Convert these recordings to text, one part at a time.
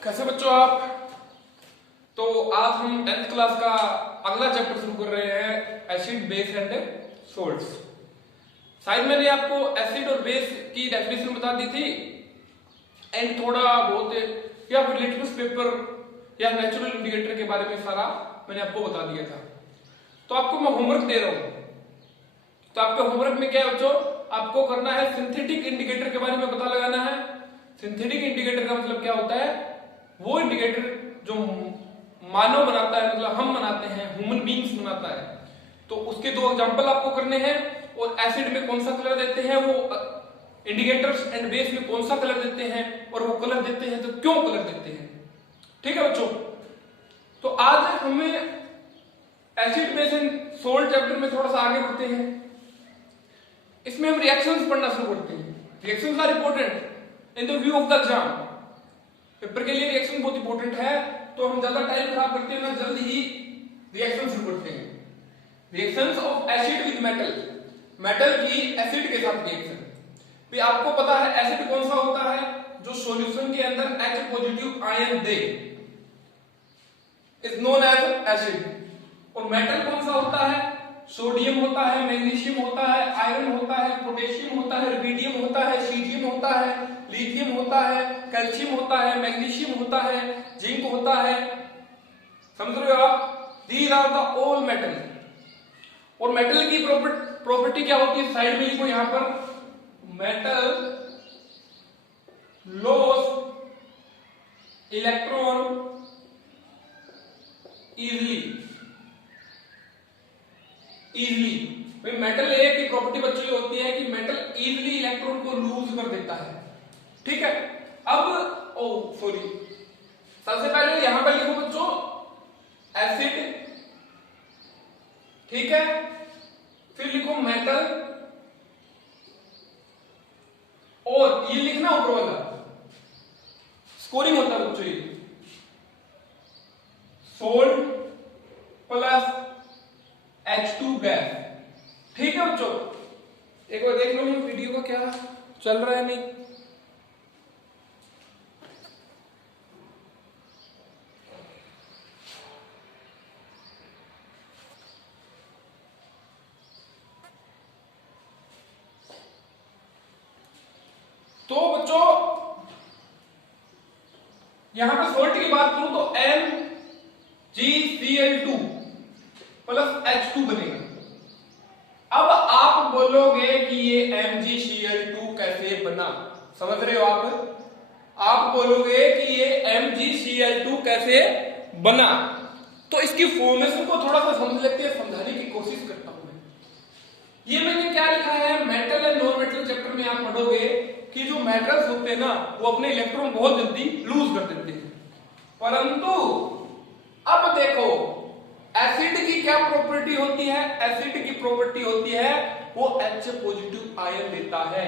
कैसे बच्चों आप। तो आज हम 10th क्लास का अगला चैप्टर शुरू कर रहे हैं, एसिड बेस एंड सोल्ट्स। शायद मैंने आपको एसिड और बेस की डेफिनेशन बता दी थी एंड थोड़ा बहुत या फिर लिटमस पेपर या नेचुरल इंडिकेटर के बारे में सारा मैंने आपको बता दिया था। तो आपको मैं होमवर्क दे रहा हूं। तो आपके होमवर्क में क्या है बच्चों, आपको करना है सिंथेटिक इंडिकेटर के बारे में पता लगाना है। सिंथेटिक इंडिकेटर का मतलब क्या होता है, वो इंडिकेटर जो मानव बनाता है, मतलब हम बनाते हैं, ह्यूमन बींग्स बनाता है। तो उसके दो एग्जांपल आपको करने हैं और एसिड में कौन सा कलर देते हैं वो इंडिकेटर्स एंड बेस में कौन सा कलर देते हैं और वो कलर देते हैं तो क्यों कलर देते हैं। ठीक है बच्चों। तो आज हमें acid base and salt chapter में थोड़ा सा आगे बढ़ते हैं। इसमें हम रिएक्शंस पढ़ना शुरू करते हैं। Reactions are important in the view of the exam. Paper के लिए रिएक्शन बहुत इंपॉर्टेंट है, तो हम ज्यादा टाइम खराब करते हैं ना, जल्दी ही रिएक्शन शुरू करते हैं। Reactions of acid with metal, metal की एसिड के साथ रिएक्शन। भी आपको पता है एसिड कौन सा होता है, जो सॉल्यूशन के अंदर H पॉजिटिव आयन दे, इज नोन एज एसिड। और मेटल कौन सा होता है, सोडियम होता है, मैग्नीशियम होता है, आयरन होता है, पोटेशियम होता है, रुबिडियम होता है, सीजियम होता है, लिथियम होता है, कैल्शियम होता है, मैग्नीशियम होता है, जिंक होता है। समझ रहे हो आप, these are the all metal. और मेटल की प्रॉपर्टी क्या होती है, साइड में लिखो यहां पर, मेटल लॉस इलेक्ट्रॉन इजीली। भाई मेटल ए की प्रॉपर्टी बच्चों ये होती है कि मेटल इजीली इलेक्ट्रॉन को लूज कर देता है। ठीक है। अब सॉरी, सबसे पहले यहां पर लिखो बच्चों एसिड, ठीक है, फिर लिखो मेटल, और ये लिखना ऊपर वाला स्कोरिंग होता है बच्चों, ये सोल्ट प्लस H2 गैस। ठीक है बच्चों, एक बार देख लो वीडियो का क्या चल रहा है नहीं। तो बच्चों यहां पे सोल्ट की बात करूं तो MgCl2 प्लस H2 बनेगा। अब आप बोलोगे कि ये MgCl2 कैसे बना, समझ रहे हो आप बोलोगे कि ये MgCl2 कैसे बना। तो इसकी फॉर्मेशन को थोड़ा सा समझ लेते हैं, समझाने की कोशिश करता हूं मैं। ये मैंने क्या लिखा है, metal and non metal chapter में आप पढ़ोगे कि जो मेटल्स होते हैं ना, वो अपने इलेक्ट्रॉन बहुत जल्दी लूज कर देते हैं। परंतु अब देखो एसिड की क्या प्रॉपर्टी होती है, एसिड की प्रॉपर्टी होती है वो H पॉजिटिव आयन देता है।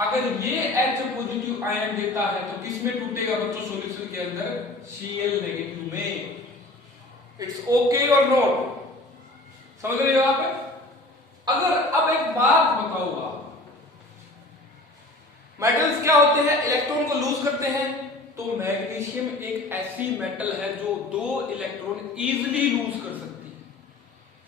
अगर ये H पॉजिटिव आयन देता है तो किस में टूटेगा बच्चों, सॉल्यूशन के अंदर Cl नेगेटिव में। इट्स ओके और नॉट, समझ रहे हो आप। अगर अब एक बात बताओ आप, मेटल्स क्या होते हैं, इलेक्ट्रॉन को लूज करते हैं। तो मैग्नीशियम एक ऐसी मेटल है जो दो इलेक्ट्रॉन इजीली लूज कर सकती है।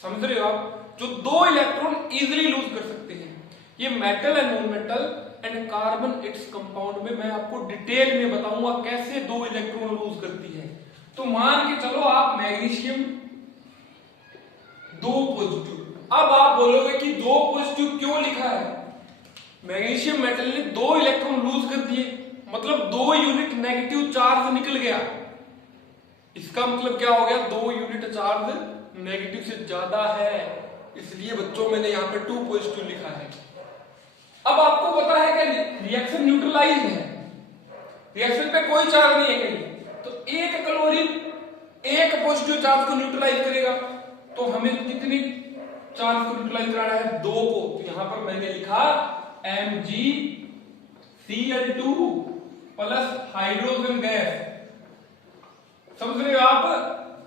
समझ रहे हो आप, जो दो इलेक्ट्रॉन इजीली लूज कर सकते हैं। ये metal and non metal and carbon its compound में मैं आपको डिटेल में बताऊंगा कैसे दो इलेक्ट्रॉन लूज करती है। तो मान के चलो आप मैग्नीशियम दो पॉजिटिव, अब आप बोलोगे कि दो पॉजिटिव क्यों लिखा है, मैग्नीशियम मेटल ने दो इलेक्ट्रॉन लूज कर दिए, मतलब दो यूनिट नेगेटिव चार्ज निकल गया। इसका मतलब क्या हो गया, दो यूनिट चार्ज नेगेटिव से ज्यादा है, इसलिए बच्चों मैंने यहां पे 2 पॉजिटिव लिखा है। अब आपको पता है कि रिएक्शन न्यूट्रलाइज्ड है, रिएक्शन पे कोई चार्ज नहीं है कहीं, तो एक क्लोरीन एक पॉजिटिव चार्ज को न्यूट्रलाइज करेगा। तो हमें कितनी चार्ज को न्यूट्रलाइज कराना है, 2 को। तो यहां पर मैंने लिखा MgCl2 प्लस हाइड्रोजन गैस। समझ रहे हो आप,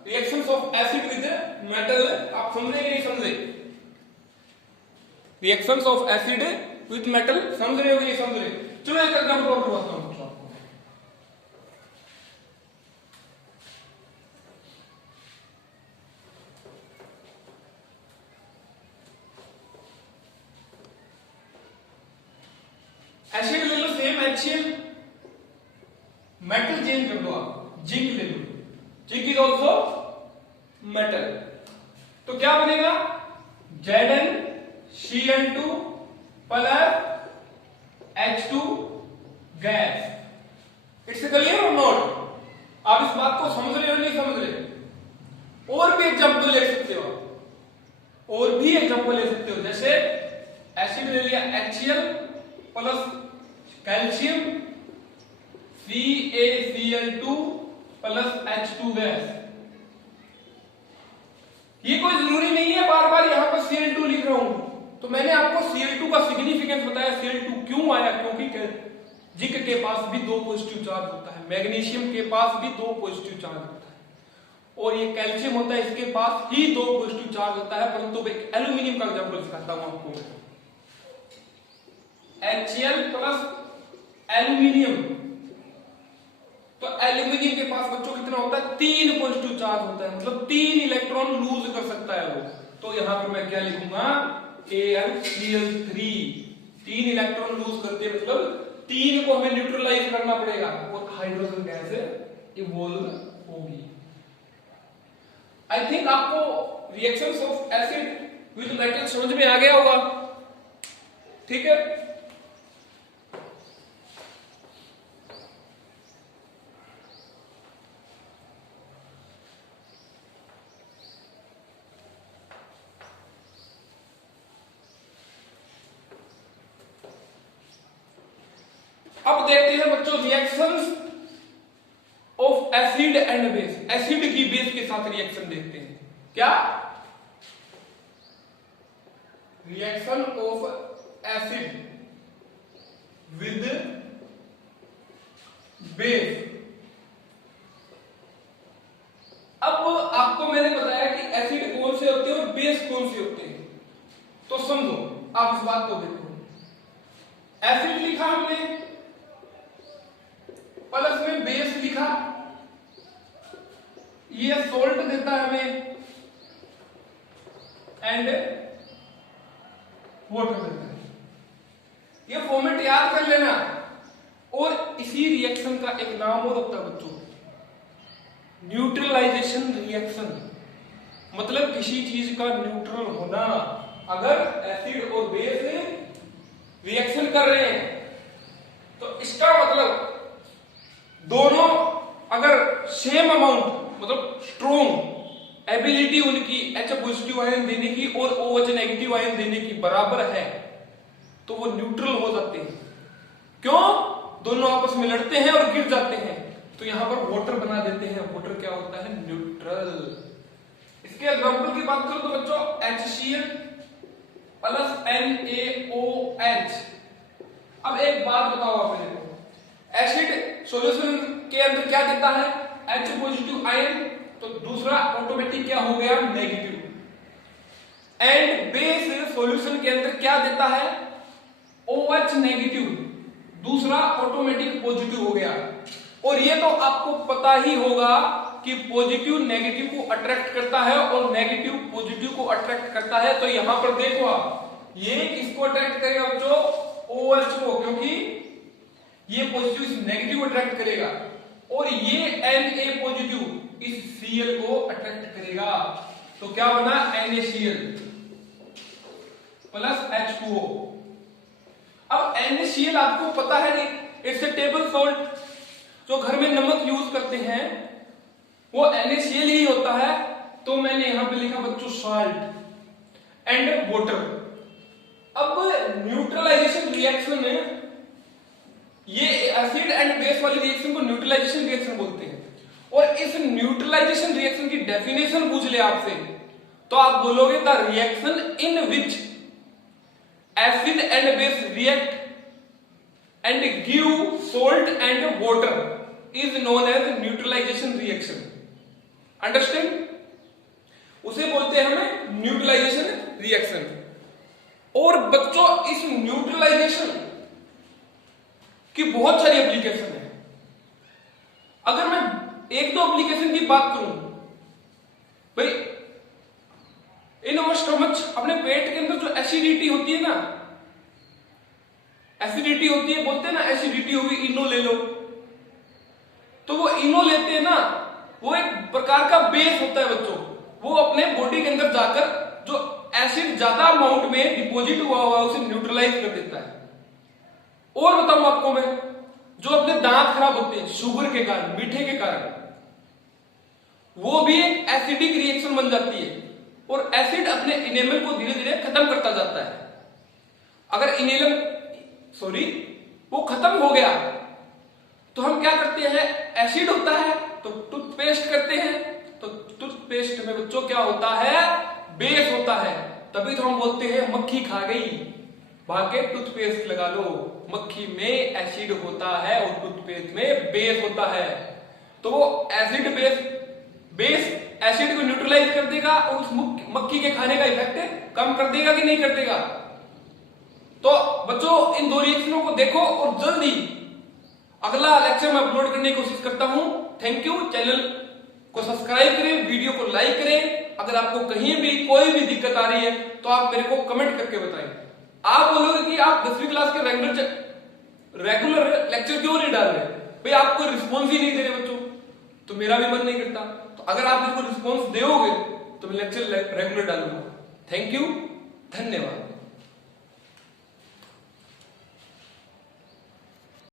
reactions of acid with metal, आप समझे नहीं समझे, reactions of acid with metal समझ रहे हो, ये समझ रहे। चलो एक एग्जांपल और करवाता हूं। HCl, मेटल चेंज कर दो आप, जिंक ले लो, जिंक इज ऑल्सो मेटल, तो क्या बनेगा ZnCl2 plus H2 gas. It's clear और नॉट? आप इस बात को समझ रहे हो नहीं समझ रहे? और भी एग्जांपल ले सकते हो आप, और भी एग्जांपल ले सकते हो, जैसे एसिड ले लिया HCl plus calcium CaCl2 plus H2 gas. ये कोई जरूरी नहीं है बार बार यहां पर Cl2 लिख रहा हूं, तो मैंने आपको Cl2 का सिग्निफिकेंस बताया, Cl2 क्यों आया, क्योंकि जिंक के पास भी 2 पॉजिटिव चार्ज होता है, मैग्नीशियम के पास भी 2 पॉजिटिव चार्ज होता है, और ये कैल्शियम होता है इसके पास ही 2 पॉजिटिव चार्ज होता है। परंतु एक एल्यूमिनियम का एग्जांपल दिखाता हूं आपको, HCl प्लस एल्यूमिनियम, तो एल्यूमिनियम के पास बच्चों कितना होता है 3 पॉजिटिव चार्ज होता है, मतलब 3 इलेक्ट्रॉन लूज कर सकता है वो। तो यहां पर मैं क्या लिखूंगा AlCl3, 3 इलेक्ट्रॉन लूज करते हैं, मतलब 3 को हमें न्यूट्रलाइज करना पड़ेगा और हाइड्रोजन गैस इवॉल्व होगी। आई थिंक आपको reactions of acid with metal समझ में आ गया होगा, ठीक है। अब देखते हैं बच्चों reactions of acid and base, acid की बेस के साथ रिएक्शन देखते हैं। क्या reaction of acid with base. अब आपको मैंने बताया कि एसिड कौन से होते हैं और बेस कौन से होते हैं, तो समझो आप इस बात को देखो। एसिड लिखा हमने, प्लस में बेस लिखा, ये सोल्ट देता है हमें एंड वाटर देता है। ये फॉर्मेट याद कर लेना। और इसी रिएक्शन का एक नाम और होता है बच्चों, न्यूट्रलाइजेशन रिएक्शन, मतलब किसी चीज का न्यूट्रल होना। अगर एसिड और बेस रिएक्शन कर रहे हैं तो इसका मतलब दोनों अगर सेम अमाउंट, मतलब स्ट्रॉन्ग एबिलिटी उनकी H पॉजिटिव आयन देने की और OH नेगेटिव आयन देने की बराबर है, तो वो न्यूट्रल हो जाते हैं। क्यों? दोनों आपस में लड़ते हैं और गिर जाते हैं, तो यहां पर वाटर बना देते हैं। वाटर क्या होता है? न्यूट्रल। इसके एग्जांपल की बात करो तो बच्चों HCl प्लस NaOH। अब एक बात बताओ आप मेरे को, एसिड सॉल्यूशन के अंदर क्या देता है? H पॉजिटिव आयन, तो दूसरा ऑटोमेटिक क्या हो गया? नेगेटिव। एंड बेस सॉल्यूशन के अंदर क्या देता है? OH नेगेटिव, दूसरा ऑटोमेटिक पॉजिटिव हो गया। और ये तो आपको पता ही होगा कि पॉजिटिव नेगेटिव को अट्रैक्ट करता है और नेगेटिव पॉजिटिव को अट्रैक्ट करता है। तो यहां पर देखो आप, ये किसको अट्रैक्ट करेगा बच्चों? OH को, क्योंकि ये पॉजिटिव इस नेगेटिव को अट्रैक्ट करेगा और ये Na पॉजिटिव इस Cl को अट्रैक्ट करेगा। तो क्या बना? NaCl plus H2O। अब NaCl आपको पता है नहीं, इट्स ए टेबल सॉल्ट। जो घर में नमक यूज करते हैं वो NaCl ही होता है। तो मैंने यहां पे लिखा बच्चों सॉल्ट एंड वाटर। अब न्यूट्रलाइजेशन रिएक्शन में ये एसिड एंड बेस वाली रिएक्शन को न्यूट्रलाइजेशन रिएक्शन बोलते हैं। और इस न्यूट्रलाइजेशन रिएक्शन की डेफिनेशन पूछ ले आपसे तो आप बोलोगे the reaction in which acid and base react and give salt and water is known as neutralisation reaction. Understand? उसे बोलते हैं हमें न्यूट्रलाइजेशन रिएक्शन। और बच्चों इस न्यूट्रलाइजेशन की बहुत सारी एप्लीकेशन है। अगर मैं एक दो एप्लीकेशन की बात करूं, भाई इन अवर स्टमच, अपने पेट के अंदर जो एसिडिटी होती है ना, एसिडिटी होती है, बोलते हैं ना एसिडिटी होगी इनो ले लो, तो वो इनो लेते हैं ना, वो एक प्रकार का बेस होता है बच्चों, वो अपने बॉडी के अंदर जाकर जो एसिड ज्यादा अमाउंट में डिपॉजिट हुआ हुआ है उसे न्यूट्रलाइज कर देता है। और बताऊं आपको मैं, जो अपने दांत खराब होते हैं शुगर के कारण, मीठे के कारण, वो भी एक एसिडिक रिएक्शन बन जाती है और एसिड अपने इनेमल को धीरे धीरे खत्म करता जाता है। अगर वो खत्म हो गया तो हम क्या करते हैं, एसिड होता है तो टूथपेस्ट करते हैं, तो टूथपेस्ट में बच्चों क्या होता है, बेस होता है, तभी तो हम बोलते हैं मक्खी खा गई, भागे टूथपेस्ट लगा लो। मक्खी में एसिड होता है और टूथपेस्ट में बेस होता है, तो वो एसिड बेस एसिड को न्यूट्रलाइज कर देगा और उस मक्खी के खाने का इफेक्ट कम कर देगा कि नहीं कर देगा। तो बच्चों इन दो रिएक्शनों को देखो और जल्दी अगला लेक्चर में अपलोड करने की कोशिश करता हूं। Thank you. चैनल को सब्सक्राइब करें, वीडियो को लाइक करें। अगर आपको कहीं भी कोई भी दिक्कत आ रही है तो आप मेरे को कमेंट करके बताएं। आप बोलोगे कि आप 10वीं क्लास के रेगुलर लेक्चर क्यों नहीं डाल रहे, भाई आपको रिस्पॉन्स ही नहीं दे रहे बच्चों, तो मेरा भी मन नहीं करता। तो अगर आप मेरे को रिस्पॉन्स दोगे तो मैं लेक्चर रेगुलर डालूंगा। थैंक यू, धन्यवाद।